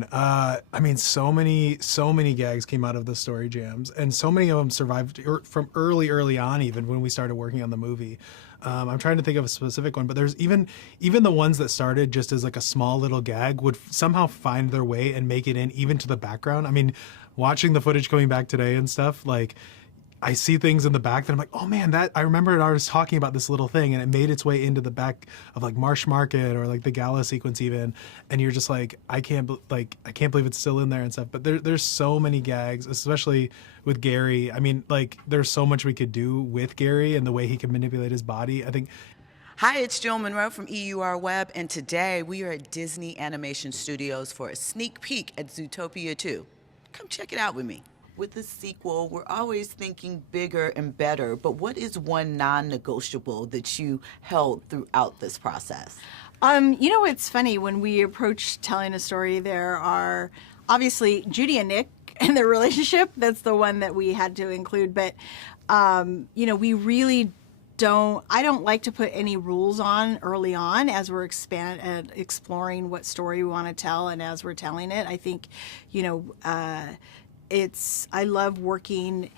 man, I mean, so many gags came out of the story jams, and so many of them survived from early on, even when we started working on the movie. I'm trying to think of a specific one, but there's even the ones that started just as like a small little gag would somehow find their way and make it in even to the background. I mean, watching the footage coming back today and stuff, like I see things in the back that I'm like, oh man, that I remember I was talking about this little thing, and it made its way into the back of like Marsh Market or like the gala sequence even, and you're just like, I can't believe it's still in there and stuff. But there's so many gags, especially with Gary. I mean, like there's so much we could do with Gary and the way he can manipulate his body. I think. Hi, it's Jill Monroe from EUR Web, and today we are at Disney Animation Studios for a sneak peek at Zootopia 2. Come check it out with me. With the sequel, we're always thinking bigger and better, but what is one non-negotiable that you held throughout this process? You know, it's funny, when we approach telling a story, there are obviously Judy and Nick and their relationship. That's the one that we had to include, but, you know, we really I don't like to put any rules on early on as we're exploring what story we want to tell, and as we're telling it. I think, you know, I love working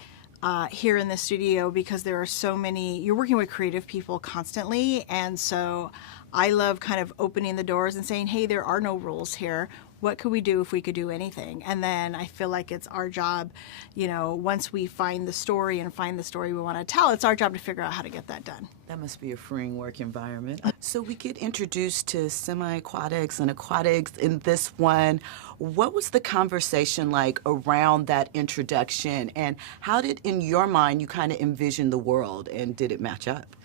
here in the studio because there are so many, you're working with creative people constantly, and so I love kind of opening the doors and saying, hey, there are no rules here. What could we do if we could do anything? And then I feel like it's our job, you know, once we find the story we want to tell, it's our job to figure out how to get that done. That must be a freeing work environment. So we get introduced to semi-aquatics and aquatics in this one. What was the conversation like around that introduction, and how did, in your mind, you kind of envision the world, and did it match up?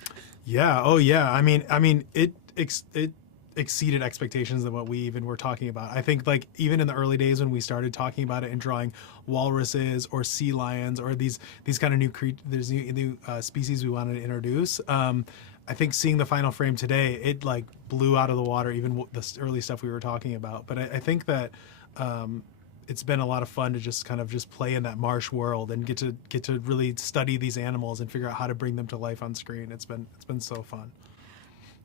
Yeah. Oh, yeah. I mean, it exceeded expectations of what we even were talking about. I think like even in the early days when we started talking about it and drawing walruses or sea lions or these kind of new species we wanted to introduce, I think seeing the final frame today, it like blew out of the water even the early stuff we were talking about. But I think that it's been a lot of fun to just kind of just play in that marsh world and get to really study these animals and figure out how to bring them to life on screen. It's been so fun.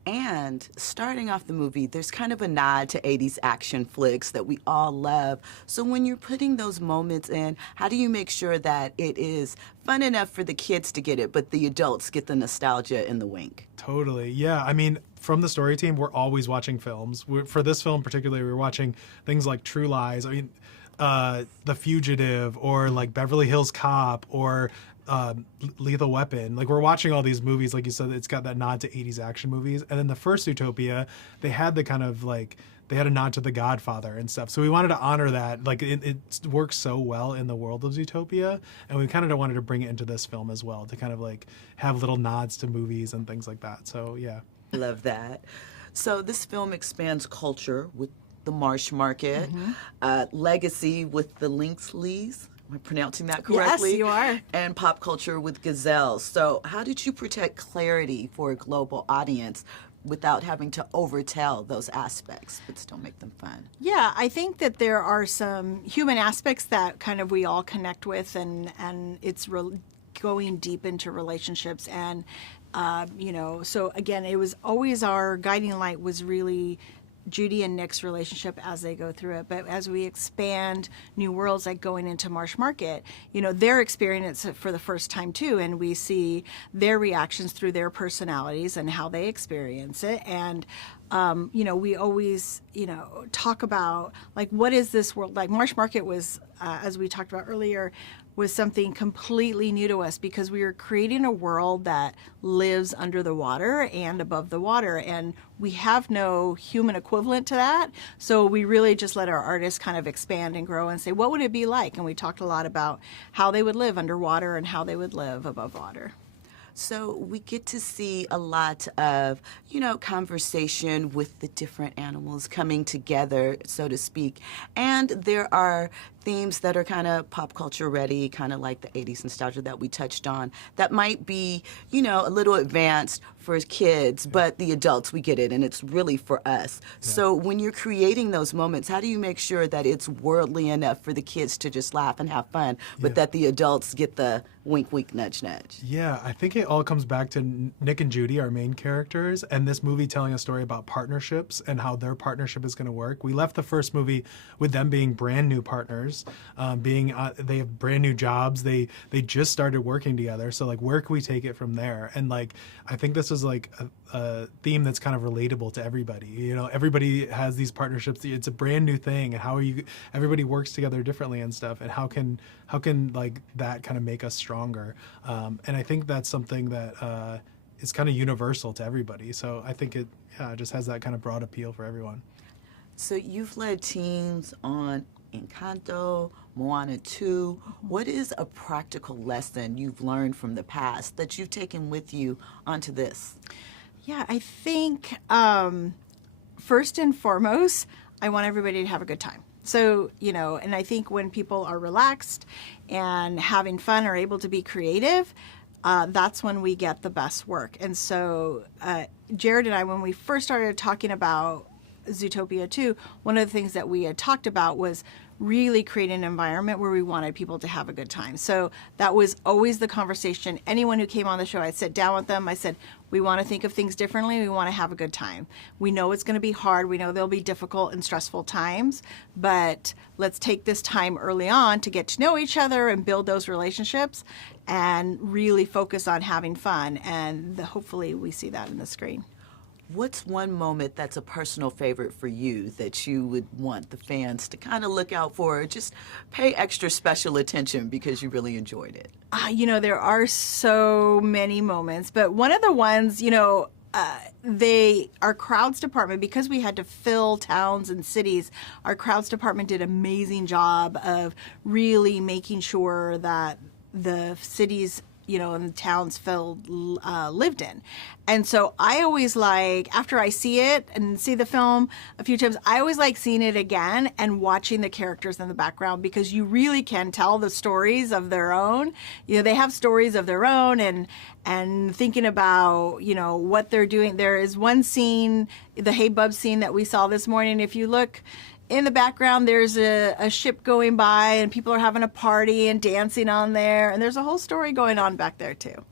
And starting off the movie, there's kind of a nod to 80s action flicks that we all love. So when you're putting those moments in, how do you make sure that it is fun enough for the kids to get it, but the adults get the nostalgia and the wink? Totally. Yeah. I mean, from the story team, we're always watching films. For this film particularly, we're watching things like True Lies. I mean, The Fugitive, or like Beverly Hills Cop, or Lethal Weapon. Like, we're watching all these movies, like you said, it's got that nod to 80s action movies. And then the first Zootopia, they had the kind of like, they had a nod to The Godfather and stuff. So we wanted to honor that. Like, it works so well in the world of Zootopia, and we kind of wanted to bring it into this film as well, to kind of like have little nods to movies and things like that. So yeah. I love that. So this film expands culture with the Marsh Market, legacy with the Lynxleys. Am I pronouncing that correctly? Yes, you are. And pop culture with gazelles. So how did you protect clarity for a global audience without having to overtell those aspects but still make them fun? Yeah, I think that there are some human aspects that kind of we all connect with, and it's going deep into relationships. And, you know, so again, it was always our guiding light was really Judy and Nick's relationship as they go through it. But as we expand new worlds, like going into Marsh Market, you know, they're experiencing it for the first time too, and we see their reactions through their personalities and how they experience it. And you know, we always, you know, talk about like, what is this world like? Marsh Market was, as we talked about earlier, was something completely new to us, because we were creating a world that lives under the water and above the water, and we have no human equivalent to that. So we really just let our artists kind of expand and grow and say, what would it be like? And we talked a lot about how they would live underwater and how they would live above water. So we get to see a lot of, you know, conversation with the different animals coming together, so to speak. And there are themes that are kind of pop culture ready, kind of like the 80s nostalgia that we touched on, that might be, a little advanced for kids, but the adults, we get it, and it's really for us. So when you're creating those moments, how do you make sure that it's worldly enough for the kids to just laugh and have fun, but that the adults get the wink, wink, nudge, nudge? Yeah, I think it all comes back to Nick and Judy, our main characters, and this movie telling a story about partnerships and how their partnership is going to work. We left the first movie with them being brand new partners, they have brand new jobs. They just started working together. So like, where can we take it from there? And like, I think this is like a theme that's kind of relatable to everybody. Everybody has these partnerships. It's a brand new thing, and everybody works together differently and stuff. And how can like that kind of make us stronger? And I think that's something that is kind of universal to everybody. So I think it just has that kind of broad appeal for everyone. So you've led teams on Encanto, Moana 2. What is a practical lesson you've learned from the past that you've taken with you onto this? Yeah, I think first and foremost, I want everybody to have a good time. So, and I think when people are relaxed and having fun or able to be creative, that's when we get the best work. And so Jared and I, when we first started talking about Zootopia 2, one of the things that we had talked about was really create an environment where we wanted people to have a good time. So that was always the conversation. Anyone who came on the show, I'd sit down with them. I said, we want to think of things differently. We want to have a good time. We know it's going to be hard. We know there'll be difficult and stressful times, but let's take this time early on to get to know each other and build those relationships and really focus on having fun. And hopefully we see that in the screen. What's one moment that's a personal favorite for you that you would want the fans to kind of look out for, or just pay extra special attention because you really enjoyed it? There are so many moments, but one of the ones, our crowds department, because we had to fill towns and cities, our crowds department did an amazing job of really making sure that the cities and the towns Phil lived in. And so I always like, after I see it and see the film a few times, I always like seeing it again and watching the characters in the background, because you really can tell the stories of their own. They have stories of their own, and thinking about, what they're doing. There is one scene, the Hey Bub scene that we saw this morning. If you look in the background, there's a ship going by, and people are having a party and dancing on there. And there's a whole story going on back there, too.